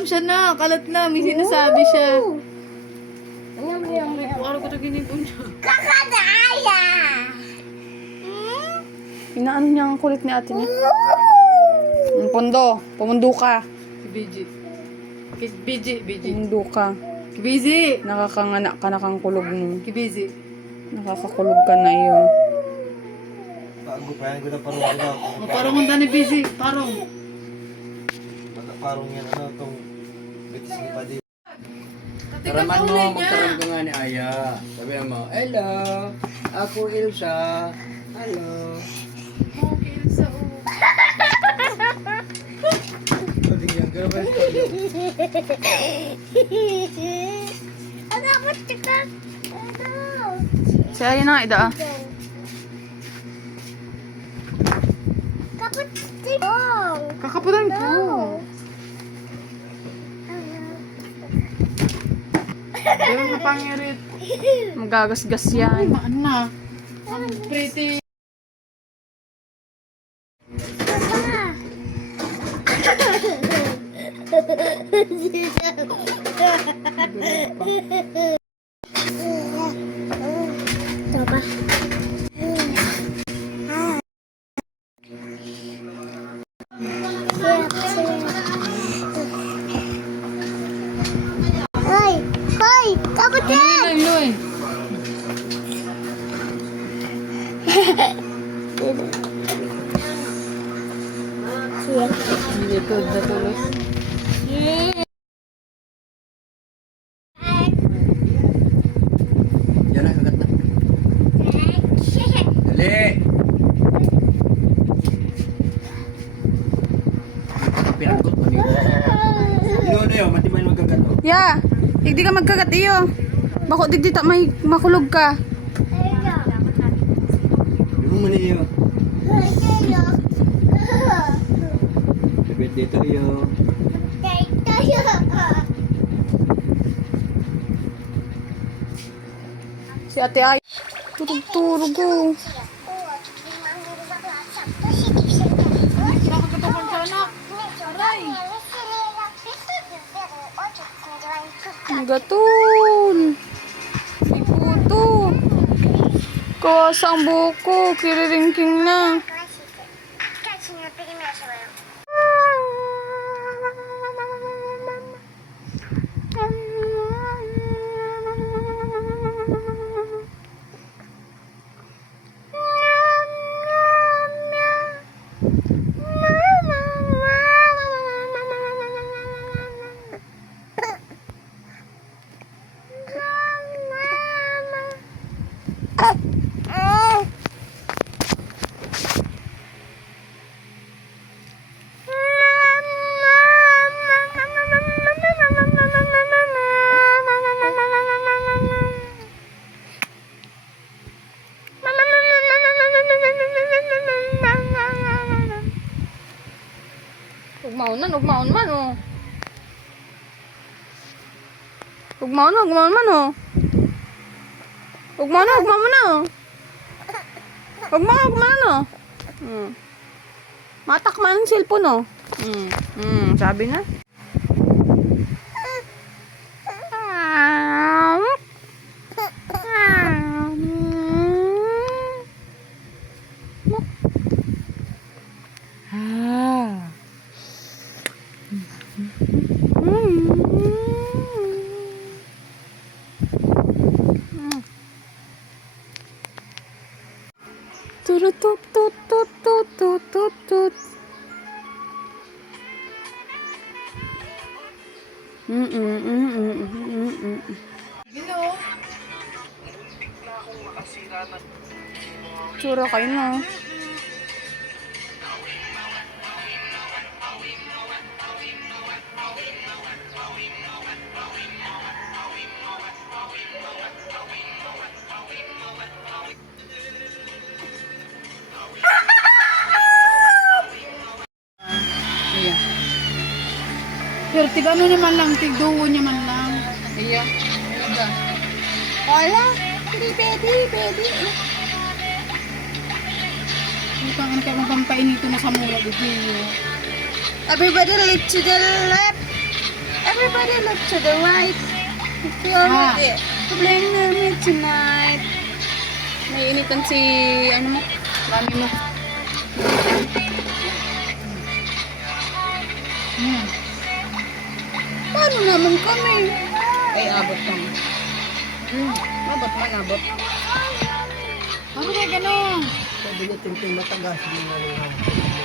Nagugutom siya na. Kalat na. May sinasabi siya. Ayan, ayan. Araw ko na ginipon siya. Kakadaya! Inaano niya ang kulit ni ate niya. Pondo, pumundo ka. Biji. Biji. Pumundo ka. Biji. Nakakangana ka na kang kulog mo. Biji. Nakakakulog ka na iyon. Bago pa yan ko na parang ano. Parang ang dani Biji. Parang. Parang yan ano, itong bitis ni Padi. Taraman mo, magtaram ka nga ni Aya. Sabi mo, hello, ako Ilsa. Hello. Okay, sa Padigyan ka naman ito. Ano ako tsaka? Ano? Si Aya na ida ah. Kapit tibong. Kakaputan ko. Pero napangirit. Magagasgas Ay, yan. maan na. Ang pretty. Coba. Hoy, hoy, kapit Ay, Loy. Hindi ko na tulos. Yan na, kagat na. Dali! Pinagkot mo niyo. Ino na yun, matimayin magkagat o. Ya, digdi ka magkagat iyo. Bako digdi ta may makulog ka. Yung mo niyo. Sabit dito iyo. Si ate ay turog-turog ko. Nakakatapan siya, anak. Aray. Gatul. Iputo. Kawas ang buko. Kiriringking na. Ugmaon man oh. Ugmaon man oh. Ugmaon man oh. Ugmaon oh. Matak man ang cellphone oh. Sabi na. Tut. Tsura kayo na. Pero tigano naman lang, tigduo niya man lang. Iya. Wala. Pwede. Hindi ka kayo magpampainito na sa mula, bigyan. Everybody lead to the left. Everybody look to the right. We already playing namin tonight. May initan si, ano mo, mami mo. Paano naman kami? Ay, abot kami. Abot man, abot. Ano ba gano'n? Sabi niya, ting matagas. Hindi na lang